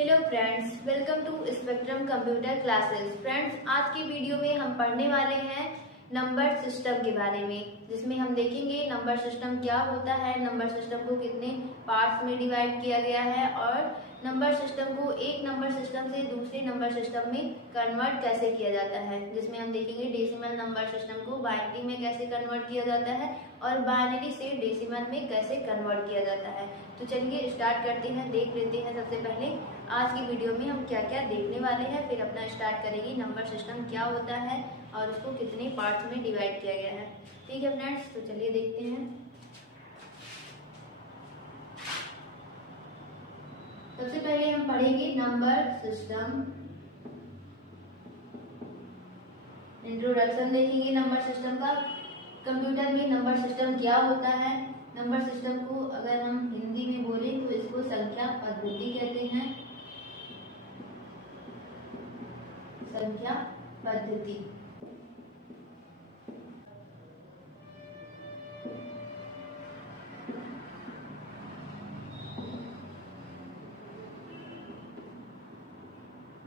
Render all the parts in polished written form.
Hello friends, welcome to spectrum computer classes. Friends, आज की video में हम पढ़ने वाले हैं नंबर सिस्टम के बारे में, जिसमें हम देखेंगे नंबर सिस्टम क्या होता है, नंबर सिस्टम को कितने पार्ट्स में डिवाइड किया गया है और नंबर सिस्टम को एक नंबर सिस्टम से दूसरे नंबर सिस्टम में कन्वर्ट कैसे किया जाता है। जिसमें हम देखेंगे डेसिमल नंबर सिस्टम को बाइनरी में कैसे कन्वर्ट किया जाता है और बाइनरी से डेसिमल में कैसे कन्वर्ट किया जाता है। तो चलिए स्टार्ट करते हैं, देख लेते हैं सबसे पहले आज की वीडियो में हम क्या क्या देखने वाले हैं, फिर अपना स्टार्ट करेंगे नंबर सिस्टम क्या होता है और उसको कितने पार्ट्स में डिवाइड किया गया है। ठीक है फ्रेंड्स, तो चलिए देखते हैं। सबसे पहले हम पढ़ेंगे नंबर सिस्टम, इंट्रोडक्शन देखेंगे नंबर सिस्टम का। कंप्यूटर में नंबर सिस्टम क्या होता है। नंबर सिस्टम को अगर हम हिंदी में बोले तो इसको संख्या पद्धति कहते हैं। संख्या पद्धति।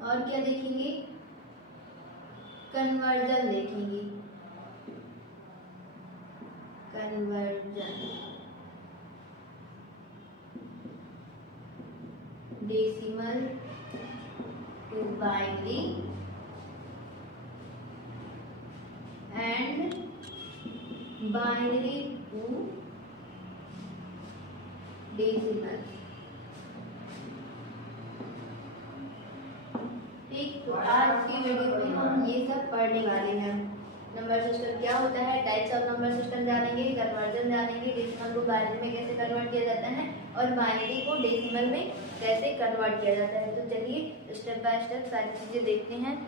और क्या देखेंगे, कन्वर्जन देखेंगे। Conversion, decimal to binary and binary to decimal. ठीक, तो आज की वीडियो में हम ये सब पढ़ने वाले हैं। नंबर सिस्टम क्या होता है, टाइप्स ऑफ नंबर सिस्टम जानेंगे, कन्वर्जन जानेंगे, डेसिमल को बाइनरी में कैसे कन्वर्ट किया जाता है और बाइनरी को डेसिमल में कैसे कन्वर्ट किया जाता है। तो चलिए स्टेप बाय स्टेप सारी चीजें देखते हैं।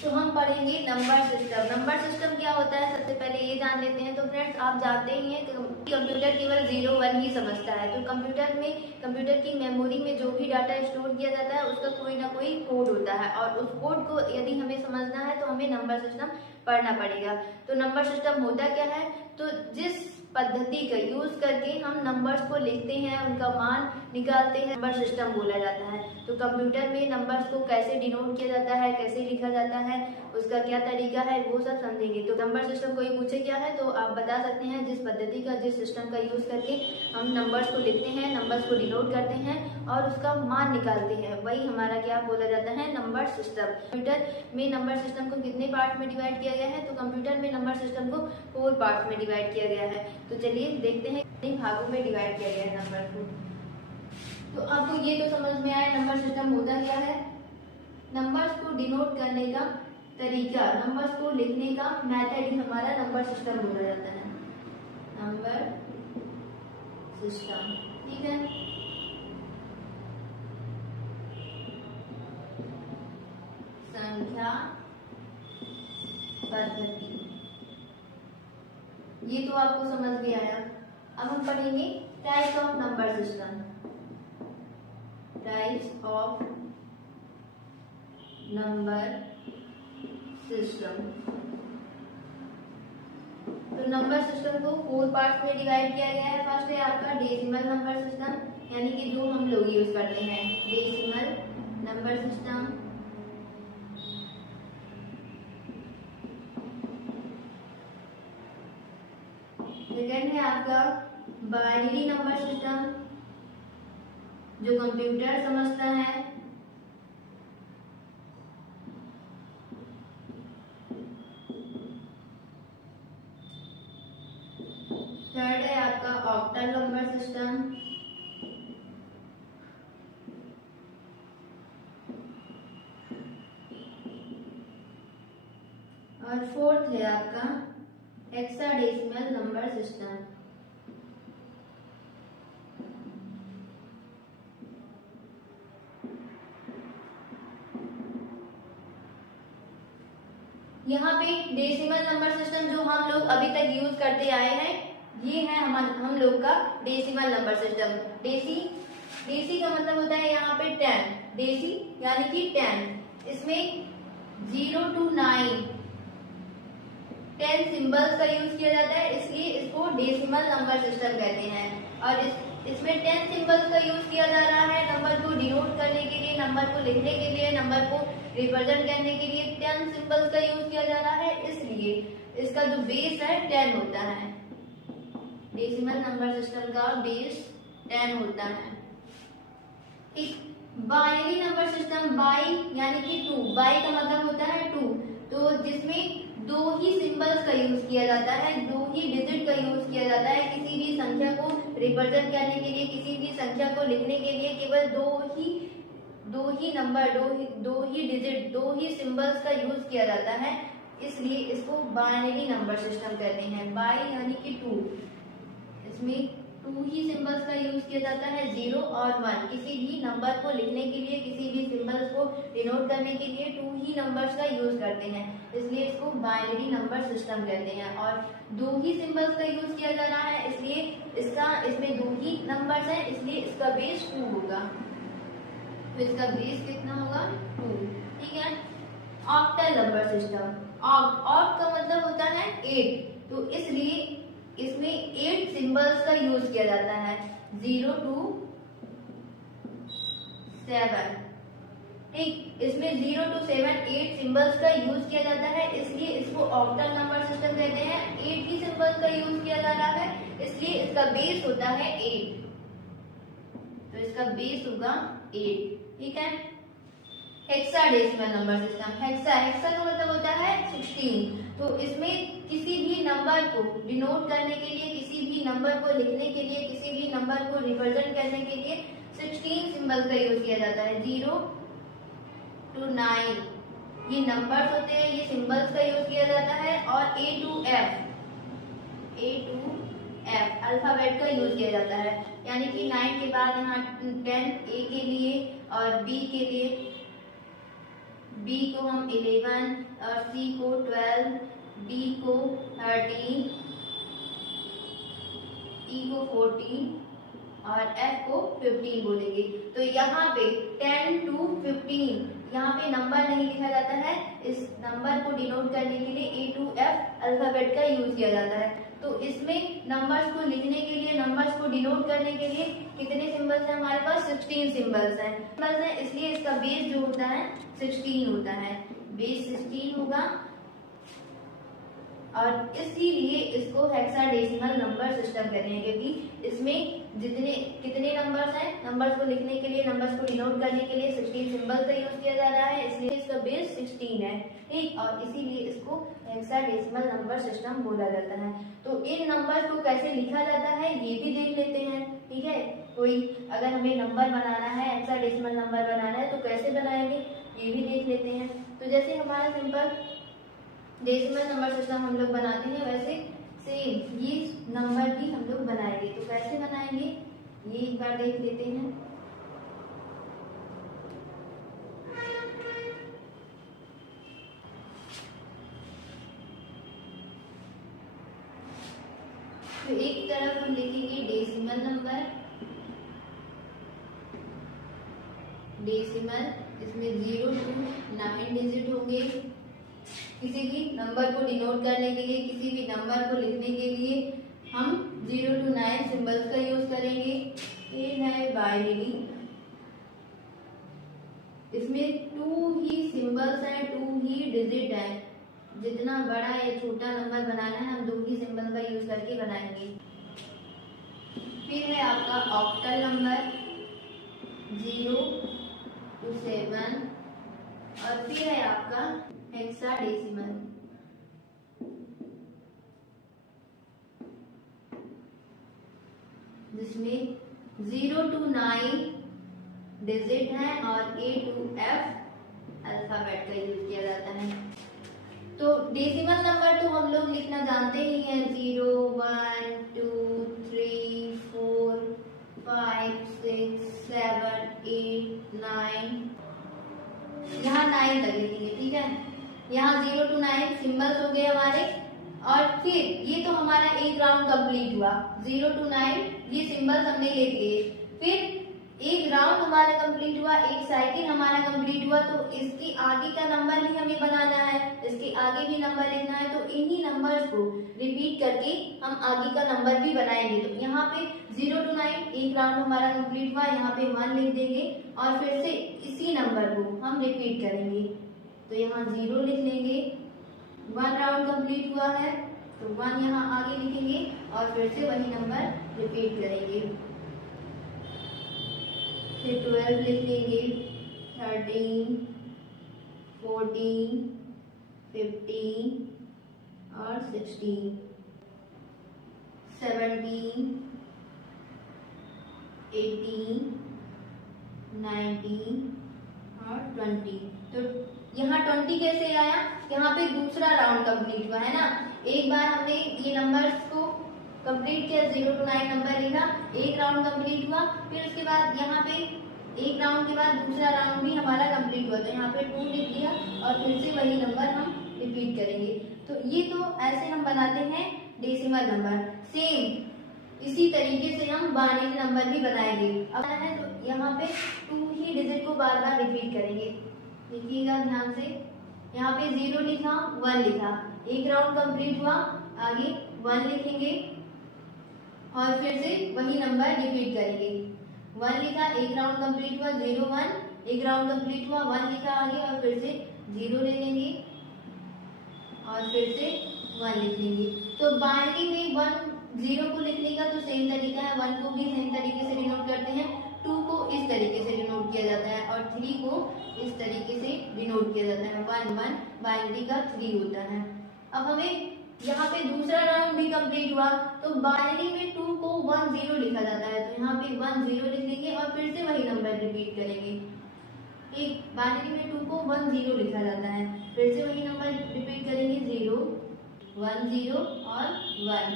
तो हम पढ़ेंगे नंबर सिस्टम। नंबर सिस्टम क्या होता है सबसे पहले ये जान लेते हैं। तो फ्रेंड्स, आप जानते ही हैं कंप्यूटर केवल 0 1 ही समझता है। तो कंप्यूटर की मेमोरी में जो भी डाटा स्टोर किया जाता है उसका कोई ना कोई कोड होता है और उस कोड को यदि हमें समझना है तो हमें नंबर सिस्टम पढ़ना पड़ेगा। तो नंबर सिस्टम होता क्या है, तो जिस पद्धति का यूज करके हम नंबर्स को लिखते हैं, उनका मान निकालते हैं, नंबर सिस्टम बोला जाता है। तो कंप्यूटर में नंबर्स को कैसे डिनोट किया जाता है, कैसे लिखा जाता है, उसका क्या तरीका है, वो सब समझेंगे। तो नंबर सिस्टम कोई पूछे क्या है तो आप बता सकते हैं जिस पद्धति का, जिस सिस्टम का यूज करके हम नंबर्स को लिखते हैं, नंबर्स को डिनोट करते हैं और उसका मान निकालते हैं, वही हमारा क्या बोला जाता है, नंबर सिस्टम। कंप्यूटर में नंबर सिस्टम को कितने पार्ट में डिवाइड किया गया है, तो कंप्यूटर में नंबर सिस्टम को 4 पार्ट में डिवाइड किया गया है। तो चलिए देखते हैं कितने भागों में डिवाइड किया गया है नंबर को। तो आपको ये तो समझ में आया नंबर सिस्टम होता क्या है। नंबर्स को डिनोट करने का तरीका, नंबर्स को लिखने का मेथड ही हमारा नंबर सिस्टम बोला जाता है, नंबर सिस्टम। ठीक है, संख्या पद्धति, ये तो आपको समझ में आया। अब हम पढ़ेंगे types of number system. Types of number system. तो नंबर सिस्टम को 4 पार्ट्स में डिवाइड किया गया है। फर्स्ट है आपका डेसिमल नंबर सिस्टम, यानी कि जो हम लोग यूज करते हैं, डेसिमल नंबर सिस्टम। सेकेंड है आपका बाइनरी नंबर सिस्टम, जो कंप्यूटर समझता है। थर्ड है आपका ऑक्टल नंबर सिस्टम। और फोर्थ है आपका हेक्साडेसिमल नंबर सिस्टम। यहाँ पे डेसिमल नंबर सिस्टम जो हम लोग अभी तक यूज करते आए हैं, ये है हम लोग का डेसिमल नंबर सिस्टम। डेसी का मतलब होता है यहाँ पे 10, डेसी यानी कि 10। इसमें 0 to 9 10 सिंबल्स का यूज किया जाता है, इसलिए इसको डेसिमल नंबर सिस्टम कहते हैं। और इसमें 10 सिंबल्स का यूज किया जा रहा है नंबर को डिनोट करने के लिए, नंबर को लिखने के लिए, नंबर को रिप्रेजेंट करने के लिए 10 सिंबल्स का यूज किया जा रहा है, इसलिए इसका जो बेस है 10 होता है। डेसिमल नंबर सिस्टम का बेस 10 होता है। एक बाइनरी नंबर सिस्टम, बाई यानी कि 2, बाई का मतलब होता है 2, तो जिसमें 2 ही सिंबल्स का यूज किया जाता है, 2 ही डिजिट का यूज किया जाता है। किसी भी संख्या को रिप्रेजेंट करने के लिए, किसी भी संख्या को लिखने के लिए केवल 2 ही नंबर, 2 ही डिजिट, 2 ही सिंबल्स का यूज किया जाता है, इसलिए इसको बाइनरी नंबर सिस्टम कहते हैं। बाई यानी कि 2, इसमें 2 ही सिंबल्स का यूज किया जाता है, 0 और 1। किसी भी नंबर को लिखने के लिए, किसी भी सिंबल्स को डिनोट करने के लिए 2 ही नंबर्स का यूज करते हैं, इसलिए इसको बाइनरी नंबर सिस्टम कहते हैं। और 2 ही सिंबल्स का यूज किया जा रहा है, इसलिए इसमें 2 ही नंबर्स हैं, इसलिए इसका बेस 2 होगा। तो इसका बेस कितना होगा? 2। ठीक है। ऑक्टल नंबर सिस्टम, ऑक्ट का मतलब होता है 8, तो इसलिए इसमें 8 सिंबल्स का यूज किया जाता है, 0 to 7। ठीक, इसमें 0 to 7 8 सिंबल्स का यूज किया जाता है, इसलिए इसको ऑक्टल नंबर सिस्टम कहते हैं। 8 ही सिंबल्स का यूज किया जा रहा है, इसलिए इसका बेस होता है 8, तो इसका बेस होगा 8। ठीक है। हेक्साडेसिमल नंबर सिस्टम, हेक्सा का मतलब होता है 16, तो इसमें किसी भी नंबर को डिनोट करने के लिए, किसी भी नंबर को लिखने के लिए, किसी भी नंबर को रिप्रेजेंट करने के लिए 16 सिंबल्स का यूज किया जाता है। 0 to 9 ये नंबर्स होते हैं, ये सिंबल्स का यूज किया जाता है। और A to F अल्फाबेट का यूज किया जाता है, यानी कि 9 के बाद यहाँ 10 A के लिए और B के लिए, B को हम 11 और C को 12, D को 13, E को 14 और F को 15 बोलेंगे। तो यहाँ पे 10 to 15 यहाँ पे नंबर नहीं लिखा जाता है, इस नंबर को डिनोट करने के लिए A to F अल्फाबेट का यूज किया जाता है। तो इसमें नंबर्स को लिखने के लिए, नंबर्स को डिनोट करने के लिए कितने सिंबल्स हैं हमारे पास? 16 सिंबल्स हैं, इसलिए इसका बेस जो होता है 16 होता है, बेस 16 होगा। और इसीलिए इसको हेक्साडेसिमल नंबर सिस्टम कहते हैं, क्योंकि इसमें कितने नंबर्स हैं, नंबर्स को लिखने के लिए, नंबर्स को डिनोट करने के लिए 16 सिंबल्स का यूज किया जा रहा है, इसलिए इसका बेस 16 है। ठीक, और इसीलिए इसको हेक्साडेसिमल नंबर सिस्टम बोला जाता है। तो इन नंबर को कैसे लिखा जाता है ये भी देख लेते हैं। ठीक है, कोई अगर हमें नंबर बनाना है, हेक्साडेसिमल नंबर बनाना है, तो कैसे बनाएंगे ये भी देख लेते हैं। तो जैसे हमारा सिंपल डेसिमल नंबर सिस्टम हम लोग बनाते हैं, वैसे सेम ये नंबर भी हम लोग बनाएंगे। तो कैसे बनाएंगे ये एक बार देख लेते हैं। तो एक तरफ हम लिखेंगे डेसिमल नंबर, डेसिमल, इसमें 0 to 9 डिजिट होंगे। किसी भी नंबर को डिनोट करने के लिए, किसी भी नंबर को लिखने के लिए हम 0 to 9 सिंबल्स का यूज करेंगे। ये है बाइनरी, इसमें 2 ही सिंबल्स हैं, 2 ही डिजिट हैं। जितना बड़ा या छोटा नंबर बनाना है हम 2 ही सिंबल का यूज करके बनाएंगे। फिर है आपका ऑक्टल नंबर, 0 to 7, और फिर है आपका हेक्साडेसिमल, जिसमें 0 to 9 डिजिट है और A to F अल्फाबेट का यूज किया जाता है। तो डेसिमल नंबर तो हम लोग लिखना जानते ही हैं, 0 1 2 3 4 5 6 7 8 9, यहाँ 9 तक लिखेंगे। ठीक है, यहाँ 0 to 9 सिंबल्स हो गए हमारे, और फिर ये तो हमारा एक राउंड कंप्लीट हुआ। 0 to 9 ये सिंबल्स हमने लिख लिए, फिर एक राउंड हमारा कंप्लीट हुआ, एक साइकिल हमारा कंप्लीट हुआ, तो इसके आगे का नंबर भी हमें बनाना है, इसके आगे भी नंबर लिखना है। तो इन्हीं नंबर्स को रिपीट करके हम आगे का नंबर भी बनाएंगे। तो यहाँ पे 0 to 9 एक राउंड हमारा कंप्लीट हुआ, यहाँ पे 1 लिख देंगे और फिर से इसी नंबर को हम रिपीट करेंगे। तो यहाँ 0 लिख लेंगे, 1 राउंड कंप्लीट हुआ है तो 1 यहाँ आगे लिखेंगे और फिर से वही नंबर रिपीट करेंगे। फिर 12 लिख लेंगे, 13, 14, 15 और 16, 17, 18, 19 और 20। तो यहाँ 20 कैसे आया? यहाँ पे दूसरा राउंड कंप्लीट हुआ है ना। एक बार हमने ये नंबर्स को कंप्लीट किया, 0 to 9 नंबर लिखा, एक राउंड कंप्लीट हुआ, फिर उसके बाद यहाँ पे एक राउंड के बाद दूसरा राउंड भी हमारा कंप्लीट हुआ, तो यहाँ पे 2 लिख दिया और फिर से वही नंबर हम रिपीट करेंगे। तो ये तो ऐसे हम बनाते हैं डेसिमल नंबर। सेम इसी तरीके से हम बाइनरी नंबर भी बनाएंगे। अब है तो यहाँ पे 2 ही डिजिट को बार बार रिपीट करेंगे। देखिएगा ध्यान से, यहाँ पे 0 लिखा, 1 लिखा, एक राउंड कंप्लीट हुआ, आगे 1 लिखेंगे और फिर से वही नंबर रिपीट करेंगे। 1 लिखा, एक राउंड कंप्लीट हुआ, 0 1, एक राउंड कंप्लीट हुआ, 1 लिखा आगे और फिर से 0 ले लेंगे और फिर से 1 लिख लेंगे। तो बाइनरी में 1 0 को लिखने का तो सेम तरीका है, 1 को भी सेम तरीके से डिनोट करते हैं, 2 को इस तरीके से डिनोट किया जाता है और 3 को इस तरीके से डिनोट किया जाता है। 1 1 बाइनरी का 3 होता है। अब हमें यहाँ पे दूसरा राउंड भी कंप्लीट हुआ, तो बाइनरी में 2 को 1 0 लिखा जाता है, तो यहाँ पे 1 0 लिख लेंगे और फिर से वही नंबर रिपीट करेंगे। एक बाइनरी में 2 को 1 0 लिखा जाता है, फिर से वही नंबर रिपीट करेंगे, 0 1 0 और 1।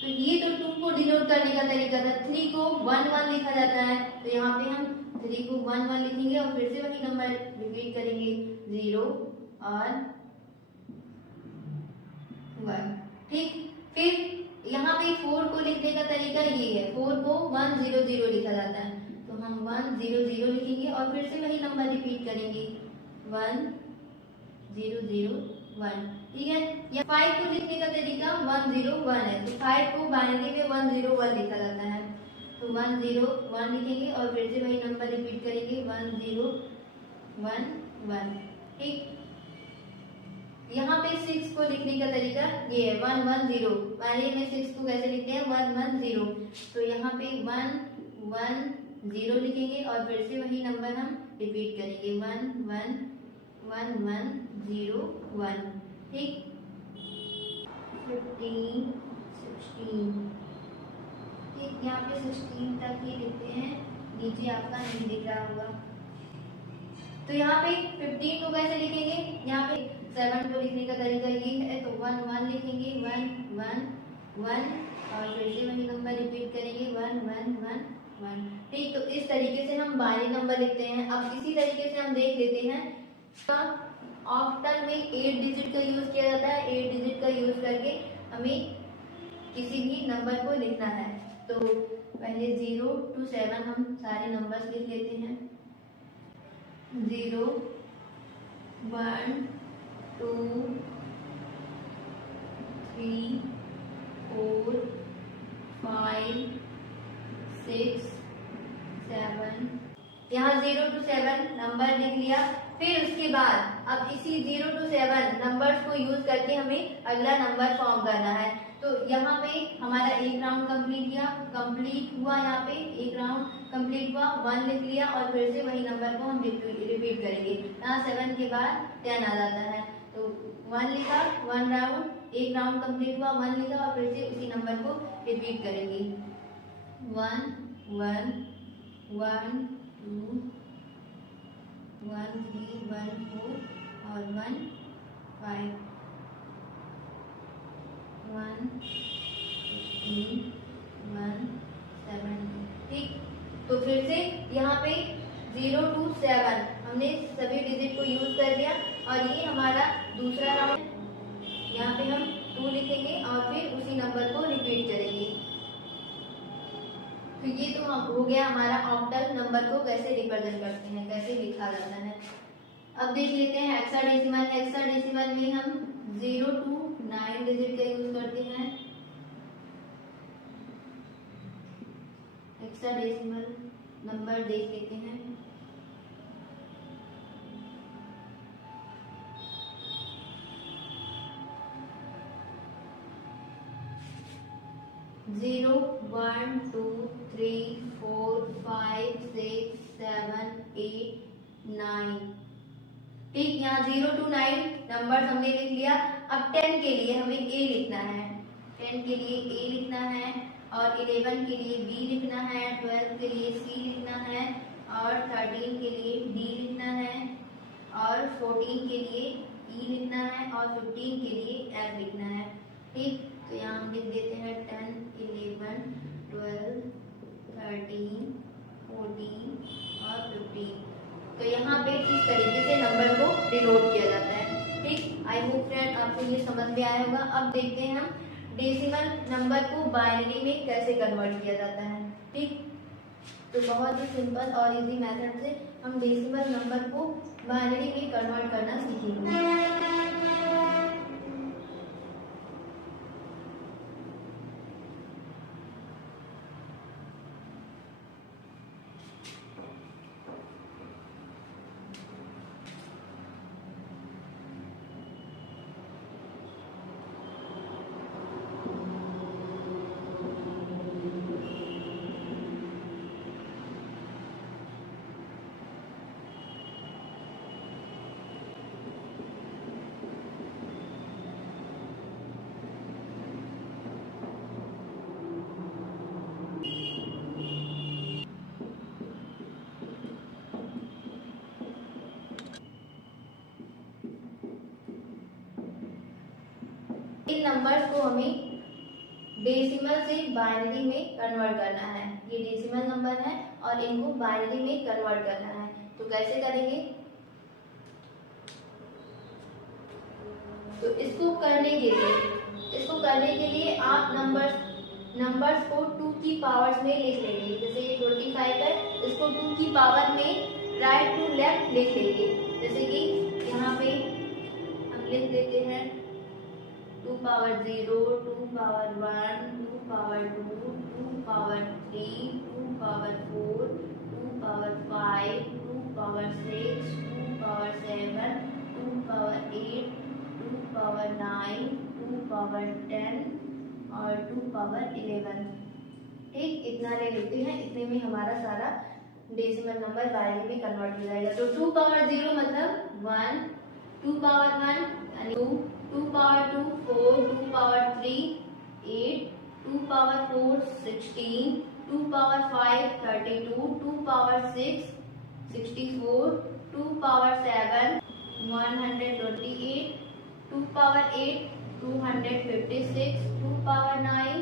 तो ये तो 2 को डिनोट करने का तरीका था। 3 को 1 1 लिखा जाता है, तो यहाँ पे हम 3 को 1 1 लिखेंगे और फिर से वही नंबर रिपीट करेंगे, 0 और 1। ठीक, फिर यहाँ पे 4 को लिखने का तरीका ये है, 4 को 1 0 0 लिखा जाता है, तो हम 1 0 0 लिखेंगे और फिर से वही नंबर रिपीट करेंगे, 1 0 0 1। ठीक है। या 5 को लिखने का तरीका 1 0 1 है, तो 5 को बाइनरी में 1 0 1 लिखा जाता है, तो 1 0 1 लिखेंगे और फिर से वही नंबर रिपीट करेंगे, 1 0 1 1। ठीक। यहाँ पे 6 को लिखने का तरीका ये है, 1 1 0। बाइनरी में 6 को कैसे लिखते हैं, 1 1 0। तो यहाँ पे 1 1 0 लिखेंगे और फिर से वही नंबर हम रिपीट करेंगे, 1 1 1 1 0 1। ठीक। 15 16। ठीक, यहाँ पे 16 तक ही लिखते हैं, नीचे आपका नहीं दिख रहा होगा। तो यहाँ पे 15 को कैसे लिखेंगे, यहाँ पे 7 को लिखने का तरीका ये है, तो 1 1 लिखेंगे, 1 1 1 और फिर से वही नंबर रिपीट करेंगे, 1 1 1 1। ठीक, तो इस तरीके से हम बाइनरी नंबर लिखते हैं। अब इसी तरीके से हम देख लेते हैं, ऑक्टल में 8 डिजिट का यूज किया जाता है। 8 डिजिट का यूज करके हमें किसी भी नंबर को लिखना है। तो पहले 0 to 7 हम सारे नंबर्स लिख लेते हैं, 0 1 2 3 4 5 6 7। यहाँ 0 to 7 नंबर लिख लिया। फिर उसके बाद अब इसी 0 to 7 नंबर्स को यूज करके हमें अगला नंबर फॉर्म करना है। तो यहाँ पे हमारा एक राउंड कंप्लीट हुआ, यहाँ पे एक राउंड कंप्लीट हुआ, 1 लिख लिया और फिर से वही नंबर को हम रिपीट करेंगे। यहाँ 7 के बाद 10 आ जाता है, तो 1 लिखा, 1 राउंड, एक राउंड कंप्लीट हुआ, 1 लिखा और फिर से उसी नंबर को रिपीट करेंगे, 1 1 1 2 1 3 1 4 और 1 5 1 15 1 7। ठीक, तो फिर से यहाँ पे 0 to 7 हमने सभी डिजिट को यूज कर दिया और ये हमारा दूसरा राउंड है। यहाँ पे हम 2 लिखेंगे और फिर उसी नंबर को रिपीट करेंगे, तो ये तो हम हो गया हमारा ऑक्टल नंबर को कैसे रिप्रेजेंट करते हैं, कैसे लिखा जाता है। अब देख लेते हैं हेक्साडेसिमल। हेक्साडेसिमल में हम 0 to 9 डिजिट का यूज करते हैं। हेक्साडेसिमल नंबर देख लेते हैं। 0 1 2 3 4 5 6 7 8 9। ठीक, यहाँ 0 to 9 नंबर हमने लिख लिया। अब 10 के लिए हमें A लिखना है, 10 के लिए A लिखना है, और 11 के लिए B लिखना है, 12 के लिए C लिखना है, और 13 के लिए D लिखना है, और 14 के लिए E लिखना है, और 15 के लिए F लिखना है। ठीक, तो यहाँ हम लिख देते हैं 10 11 12 13 14 और 15। तो यहाँ पे इस तरीके से नंबर को डिनोट किया जाता है। ठीक, आई होप फ्रेंड आपको ये समझ में आया होगा। अब देखते हैं हम डेसिमल नंबर को बाइनरी में कैसे कन्वर्ट किया जाता है। ठीक, तो बहुत ही सिंपल और इजी मेथड से हम डेसिमल नंबर को बाइनरी में कन्वर्ट करना सीखेंगे। इन नंबर्स को हमें डेसिमल से बाइनरी में कन्वर्ट करना है। ये डेसिमल नंबर है और इनको बाइनरी में कन्वर्ट करना है। तो कैसे करेंगे? तो इसको करने के लिए आप नंबर्स को 2 की पावर्स में लिख लेंगे। जैसे ये 25 है, इसको 2 की पावर में राइट टू लेफ्ट लिख लेंगे। जैसे कि यहाँ पे हम लिख देते हैं 2 power 0, 2 power 1, 2 power 2, 2 power 3, 2 power 4, 2 power 5, 2 power 6, 2 power 7, 2 power 8, 2 power 9, 2 power 10 और 2 power 11। ठीक, इतना ले लेते हैं। इतने में हमारा सारा डेसिमल नंबर बाइनरी में कन्वर्ट हो जाएगा। तो 2 power 0 मतलब 1, 2 power 1 यानी 2 power 2 4, 2 power 3 8, 2 power 4 16, 2 power 5 32, 2 power 6 64, 2 power 7 128, 2 power 8 256, 2 power 9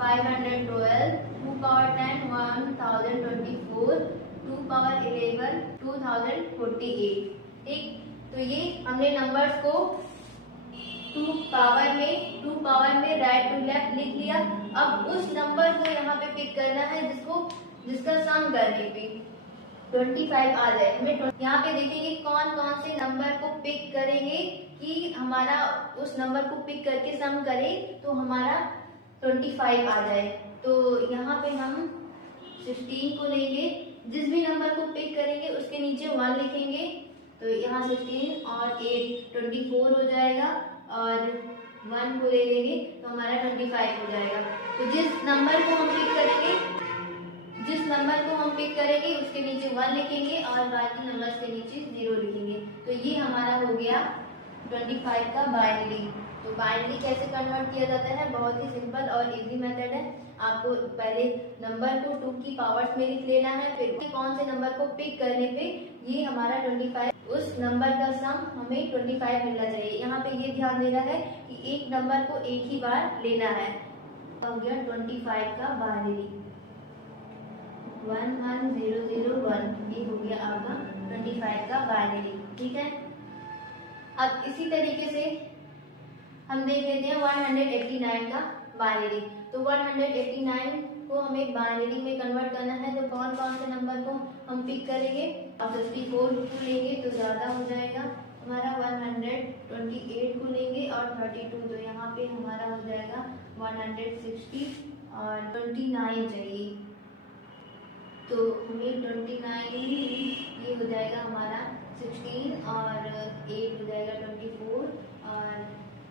512, 2 power 10 1024, 2 power 11 2048। ठीक, तो ये हमने नंबर्स को 2 पावर में राइट टू लेफ्ट लिख लिया। अब उस नंबर को यहाँ पे पिक करना है जिसका सम करने पे 25 आ जाए। हमें यहाँ पे देखेंगे कौन कौन से नंबर को पिक करेंगे कि हमारा उस नंबर को पिक करके सम करें तो हमारा 25 आ जाए। तो यहाँ पे हम 16 को लेंगे, जिस भी नंबर को पिक करेंगे उसके नीचे 1 लिखेंगे। तो यहाँ 16 और 8 24 हो जाएगा, और 1 को ले लेंगे तो हमारा 25 हो जाएगा। तो जिस नंबर को हम पिक करेंगे उसके नीचे 1 लिखेंगे और बाकी नंबर्स के नीचे 0 लिखेंगे। तो ये हमारा हो गया 25 का बाइनरी। तो बाइनरी कैसे कन्वर्ट किया जाता है? बहुत ही सिंपल और इजी मेथड है। आपको पहले नंबर को 2 की पावर्स में लिख लेना है, फिर कौन से नंबर को पिक करने पे ये हमारा 25, उस नंबर का सम हमें 25 मिलना चाहिए। यहाँ पे ये ध्यान देना है कि एक नंबर को एक ही बार लेना है। हो गया 25 का बाइनरी 11001, ये हो गया आपका 25 का बाइनरी। ठीक है, अब इसी तरीके से हम देख लेते हैं 189 का बाइनरी। तो 189 को हमें बाइनरी में कन्वर्ट करना है, तो कौन कौन से नंबर को हम पिक करेंगे। अब 64 को लेंगे तो ज़्यादा हो जाएगा हमारा, 128 को लेंगे और 32, तो यहाँ पे हमारा हो जाएगा 160 और 29 चाहिए, तो हमें 29 ये हो जाएगा हमारा 16 और 8 हो जाएगा 24 और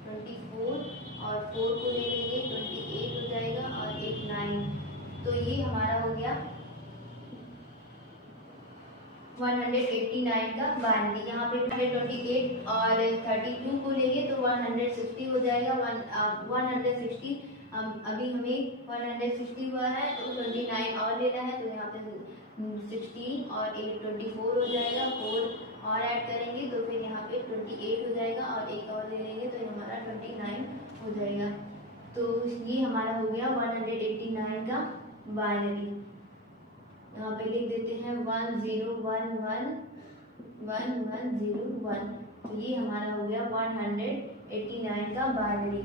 24 और 4 को ले लेंगे 28 हो जाएगा और एक 9, तो ये हमारा हो गया 189 का बाइनरी। यहाँ पे 128 और 32 को लेंगे तो 160 हो जाएगा, 160 अभी हमें 160 हुआ है तो 29 और लेना है, तो यहाँ पे 16 और 8 24 हो जाएगा, 4 और ऐड करेंगे तो फिर यहाँ पे 28 हो जाएगा और एक और ले लेंगे तो हमारा 29 हो जाएगा। तो ये हमारा हो गया 189 का बाइनरी। यहाँ पे लिख देते हैं 10111101, तो ये हमारा हो गया 189 का बाइनरी।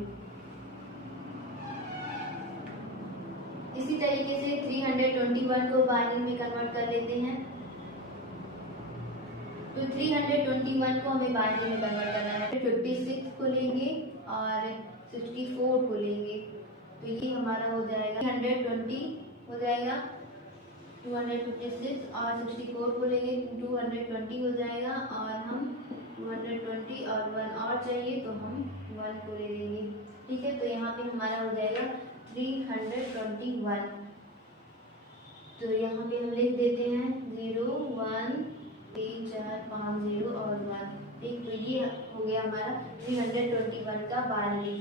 इसी तरीके से 321 को बाइनरी में कन्वर्ट कर लेते हैं, तो 321 को हमें बाइनरी में कन्वर्ट करना है, 56 को लेंगे और 64 को लेंगे, तो ये हमारा हो जाएगा 320 हो जाएगा, 256 और 64 को लेंगे 220 हो जाएगा, और हम 220 और 1 और चाहिए तो हम 1 को ले लेंगे। ठीक है, तो यहाँ पे हमारा हो जाएगा 321। तो यहाँ पे हम लिख देते हैं 0 1 3 4 5 0 और 1। ठीक, तो ये हो गया हमारा 321 का बाइनरी।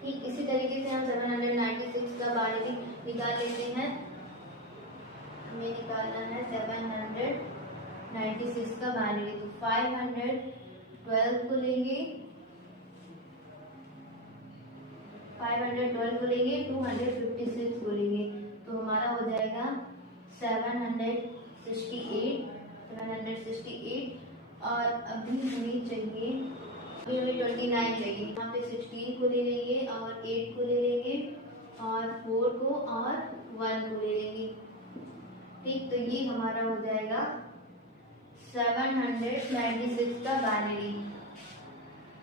ठीक, इसी तरीके से हम 796 का बाइनरी निकाल लेते हैं। हमें निकालना है 796 का बाइनरी, तो 512 को लेंगे, 512 को लेंगे, 256 को लेंगे, तो हमारा हो जाएगा 768 और अभी हमें चाहिए, अभी हमें 29 चाहिए। यहाँ पे 16 को ले लेंगे और 8 को ले लेंगे और 4 को और 1 को ले लेंगे। ठीक, तो ये हमारा हो जाएगा 796 का बाइनरी।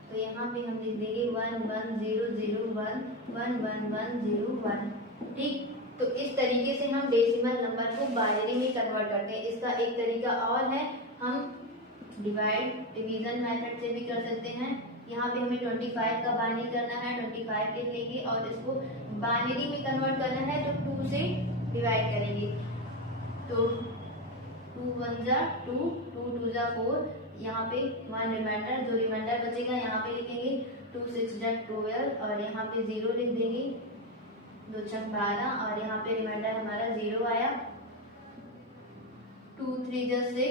तो यहाँ पे हम लिख देंगे 11001 11101। ठीक, तो इस तरीके से हम डेसिमल नंबर को बाइनरी में कन्वर्ट करते हैं। इसका एक तरीका और है, हम डिवीजन मेथड से भी कर सकते हैं। यहाँ पे हमें 25 का बाइनरी करना है, 25 लिख लेंगे और इसको बाइनरी में कन्वर्ट करना है तो 2 से डिवाइड करेंगे, तो 2 1 जा 2, 2 2 जा 4, यहाँ पे 1 रिमाइंडर, जो रिमाइंडर बचेगा यहाँ पे लिखेंगे 2 6 जा 12 और यहाँ पे 0 लिख देंगे, 2 6 12 और यहाँ पे रिमाइंडर हमारा 0 आया, 2 3 जा 6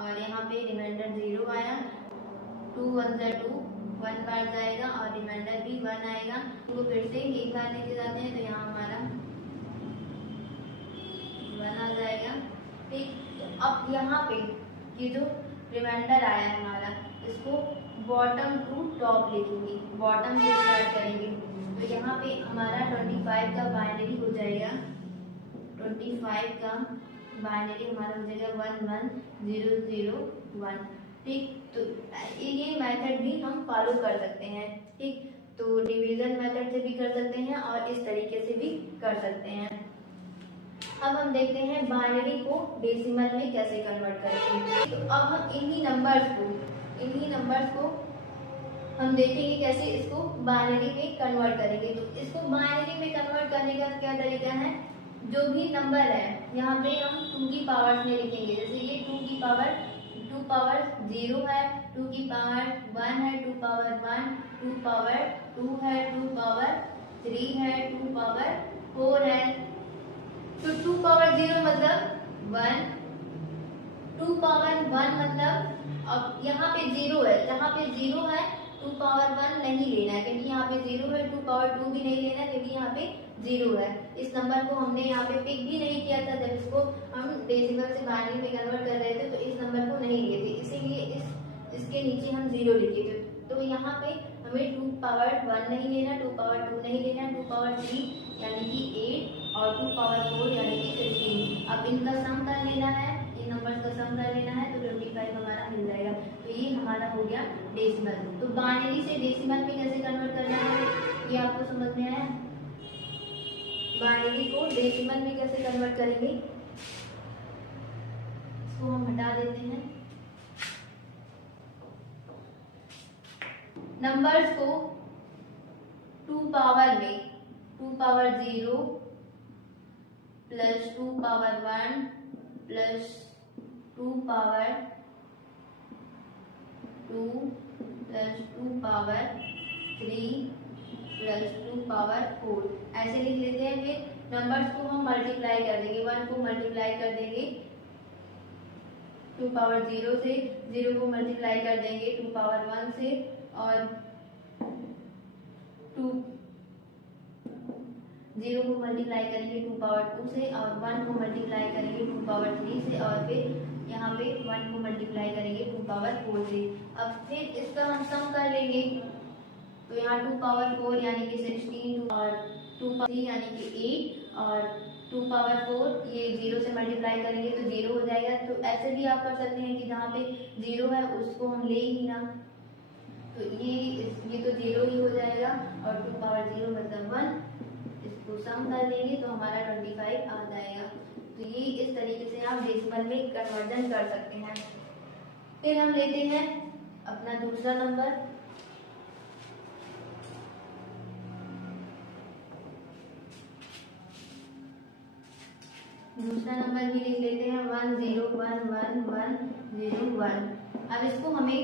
और यहाँ पे रिमाइंडर 0 आया, 2 1 जा 2, 1 बार जाएगा और रिमाइंडर भी 1 आएगा। तो फिर से एक बार लेके जाते हैं तो यहाँ हमारा 1 आ जाएगा। ठीक, अब यहाँ पे ये जो रिमाइंडर आया है हमारा, इसको बॉटम टू टॉप लिखेंगे, बॉटम से स्टार्ट करेंगे, तो यहाँ पे हमारा 25 का बाइनरी हो जाएगा, 25 का बाइनरी हमारा हो जाएगा 11001। ठीक, तो ये मेथड भी हम फॉलो कर सकते हैं। ठीक, तो डिवीजन मेथड से भी कर सकते हैं और इस तरीके से भी कर सकते हैं। अब हम देखते हैं बाइनरी को डेसिमल में कैसे कन्वर्ट करेंगे। तो अब हम इन्हीं नंबर्स को हम देखेंगे कैसे इसको बाइनरी में कन्वर्ट करेंगे। तो इसको बाइनरी में कन्वर्ट करने का क्या तरीका है, जो भी नंबर है यहाँ पे हम 2 की पावर्स में लिखेंगे। जैसे ये 2 की पावर 0 है, 2 की पावर 1 है, 2 पावर 1, 2 पावर 2 है, 2 पावर 3 है, 2 पावर 4 है। तो 2 पावर 0 मतलब 1, 2 पावर 1 मतलब, अब यहाँ पे 0 है, जहाँ पे 0 है 2 पावर 1 नहीं लेना है क्योंकि यहाँ पे 0 है, 2 पावर 2 भी नहीं लेना है क्योंकि यहाँ पे 0 है। इस नंबर को हमने यहाँ पे पिक भी नहीं किया था जब इसको हम डेसिमल से बाइनरी में कन्वर्ट कर रहे थे, तो इस नंबर को नहीं लिए थे, इसीलिए इसके नीचे हम 0 लिखे थे। तो यहाँ पे हमें 2 पावर 1 नहीं लेना, 2 पावर 2 नहीं लेना, 2 पावर 3 यानी कि 8 और 2 पावर 4 यानी कि 16। अब इनका सम कर लेना है, इन नंबर्स का सम कर लेना है तो 25 हमारा मिल जाएगा। तो ये हमारा हो गया डेसिमल। तो बाइनरी से डेसिमल में कैसे कन्वर्ट करना है ये आपको समझ में आया। बाइनरी को डेसिमल में कैसे कन्वर्ट करेंगे, इसको हम हटा देते हैं। नंबर्स को 2 पावर में 2 power 0 plus 2 power 1 plus 2 power 2 plus 2 power 3 plus 2 power 4 ऐसे लिख लेते हैं। फिर नंबर्स को हम मल्टीप्लाई कर देंगे, 1 को मल्टीप्लाई कर देंगे 2 पावर 0 से, 0 को मल्टीप्लाई कर देंगे 2 पावर 1 से, और 2 0 को मल्टीप्लाई करेंगे 2 पावर 2 से, और 1 को मल्टीप्लाई करेंगे 2 पावर 3 से, और फिर यहाँ पे 1 को मल्टीप्लाई करेंगे 2 पावर 4 से। अब फिर इसका हम सम कर लेंगे तो यहाँ 2 पावर 4 यानी कि 16 और 2 पावर 3 यानी कि 8 और 2 पावर 4 ये 0 से मल्टीप्लाई करेंगे तो 0 हो जाएगा। तो ऐसे भी आप कर सकते हैं कि जहाँ पे 0 है उसको हम ले ही ना, तो ये तो 0 ही हो जाएगा, और 2 पावर 0 मतलब 1, इसको सम कर लेंगे तो हमारा 25 आ जाएगा। तो ये इस तरीके से आप डेसिमल में कन्वर्जन कर सकते हैं। फिर हम लेते हैं अपना दूसरा नंबर। दूसरा नंबर भी लिख लेते हैं 10111101। अब इसको हमें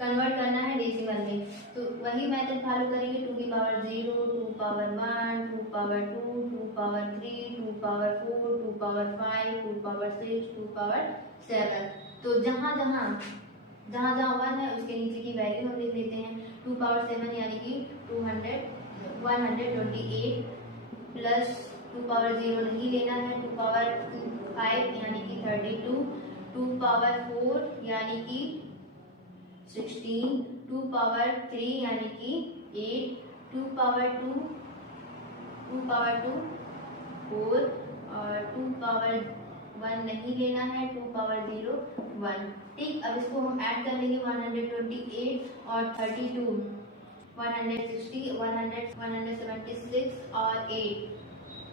कन्वर्ट करना है डेसिमल में, तो वही मेथड फॉलो करेंगे। 2 की power 0, 2 power 1, 2 power 2, 2 power 3, 2 power 4, 2 power 5, 2 power 6, 2 power 7। तो जहाँ जहाँ 1 है उसके नीचे की वैल्यू हम लिख लेते हैं। 2 पावर 7 यानी कि 128 प्लस 2 पावर 0 नहीं लेना है, 2 पावर 5 यानी कि 32, 2 पावर 4 यानी कि 16, 2 पावर 3 यानी कि 8, 2 पावर 2 4, और 2 पावर 1 नहीं लेना है, 2 पावर 0 1। ठीक, अब इसको हम ऐड कर लेंगे 128 और 32, 160, 176 और 8,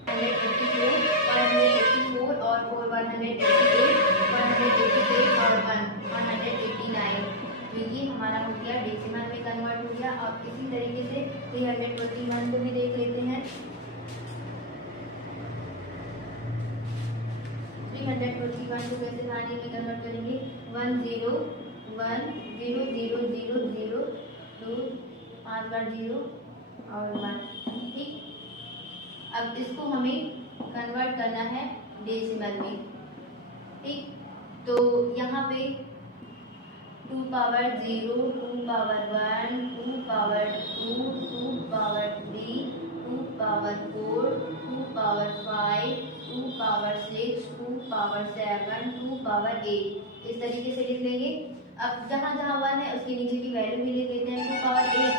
184 और 4 188, 188 और 189। तो ये हमारा हो गया डेसिमल में कन्वर्ट हो गया। अब इसी तरीके से 321 को भी देख लेते हैं। 321 को कैसे बाइनरी में कन्वर्ट करेंगे, 1 0 1 0 0 0 0 2 5 बार 0 और 1। ठीक, अब इसको हमें कन्वर्ट करना है डेसिमल में। ठीक, तो यहाँ पे 2 power 0, 2 power 1, 2 power 2, 2 power 3, 2 power 4, 2 power 5, 2 power 6, 2 power 7, 2 power 8, इस तरीके से लिख लेंगे। अब जहाँ जहाँ 1 है उसके नीचे की वैल्यू भी लिख लेते हैं। 2 पावर 8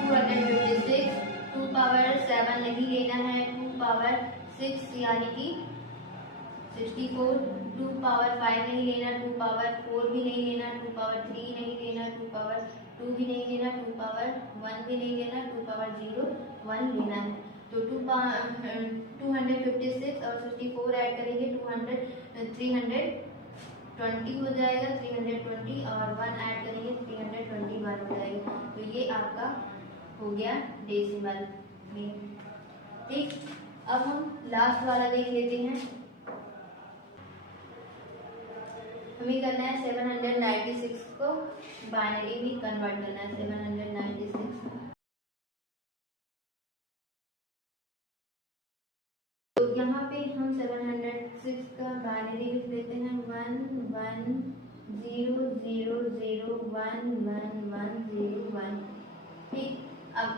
256, 2 पावर 7 नहीं लेना है, 2 पावर 6 यानी कि 64, 2 पावर 5 नहीं लेना, 2 पावर 4 भी नहीं लेना, 2 पावर 3 नहीं लेना, 2 पावर 2 भी नहीं लेना, 2 पावर 1 भी नहीं लेना, 2 पावर 0 1 लेना है। तो 256 और 64 ऐड करेंगे 320 हो जाएगा, 320 और 1 ऐड करेंगे 321 हो जाएगा। तो ये आपका हो गया डेसिमल में। ठीक, अब हम लास्ट वाला देख लेते हैं। हमें करना है 796 को बाइनरी में कन्वर्ट करना है। 796 तो यहाँ पे हम 706 का बाइनरी लिख देते हैं 1 1 0 0 0 1 1 1 0 1। ठीक, अब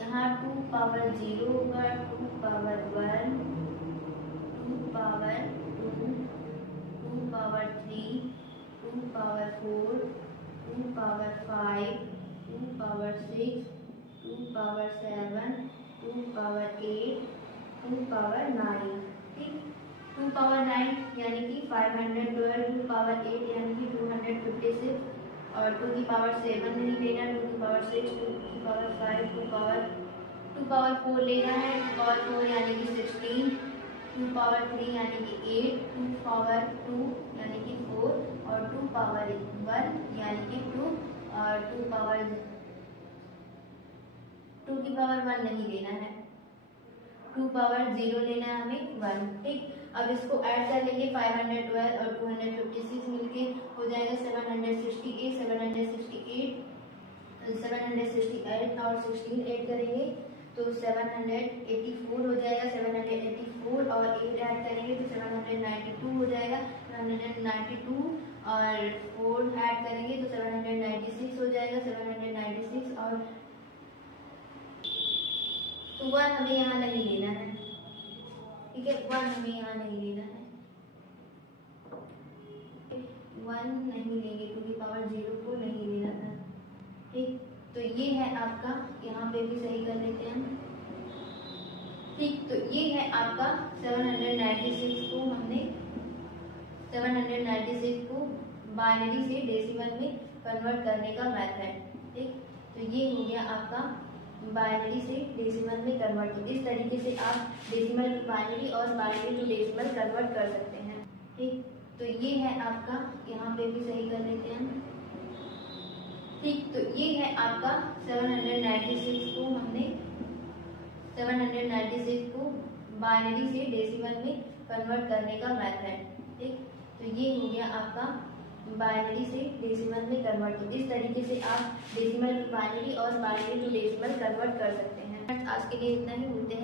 यहाँ 2 पावर 0 होगा, 2 power 1, 2 power 2, 2 power 3, 2 power 4, 2 power 5, 2 power 6, 2 power 7, 2 power power 9, ठीक। 2 पावर 9 यानी कि 512, 2 पावर 8 यानी कि 256, और 2 की पावर 7 नहीं लेना, 2 की पावर 6, 2 की पावर 5, 2 पावर 4 लेना है, 2 पावर 4 यानी कि 16, 2 पावर 3 यानी कि 8, 2 पावर 2 यानी कि 4, और 2 पावर 1 यानी कि 2, और 2 की पावर 1 नहीं लेना है, 2 पावर 0 लेना है हमें 1, ठीक। अब इसको ऐड कर लेंगे, 512 और 256 मिलके हो जाएगा 768, 768 और 16 ऐड करेंगे तो 784 हो जाएगा, 784 और 8 ऐड करेंगे तो 792 हो जाएगा, 792 और 4 ऐड करेंगे तो 796 हो जाएगा, 796 और तो 1 हमें यहाँ नहीं लेना है, ठीक है, 1 हमें यहाँ नहीं लेना है, 1 नहीं लेंगे, 2 की पावर 0 को नहीं लेना था, ठीक। तो ये है आपका, यहाँ पे भी सही कर लेते हैं हम, ठीक। तो ये है आपका 796 को हमने 796 को बाइनरी से डेसिमल में कन्वर्ट करने का मेथड, ठीक। तो ये हो गया आपका बाइनरी से डेसिमल में कन्वर्ट। इस तरीके से आप डेसिमल टू बाइनरी और बाइनरी टू डेसिमल कन्वर्ट कर सकते हैं, ठीक। तो ये है आपका, यहाँ पे भी सही कर लेते हैं, ठीक। तो ये है आपका 796 को हमने 796 को बाइनरी से डेसिमल में कन्वर्ट करने का मेथड, ठीक। तो ये हो गया आपका बाइनरी से डेसिमल में कन्वर्ट। इस तरीके से आप डेसिमल टू बाइनरी और बाइनरी टू डेसिमल कन्वर्ट कर सकते हैं। आज के लिए इतना ही, मिलते हैं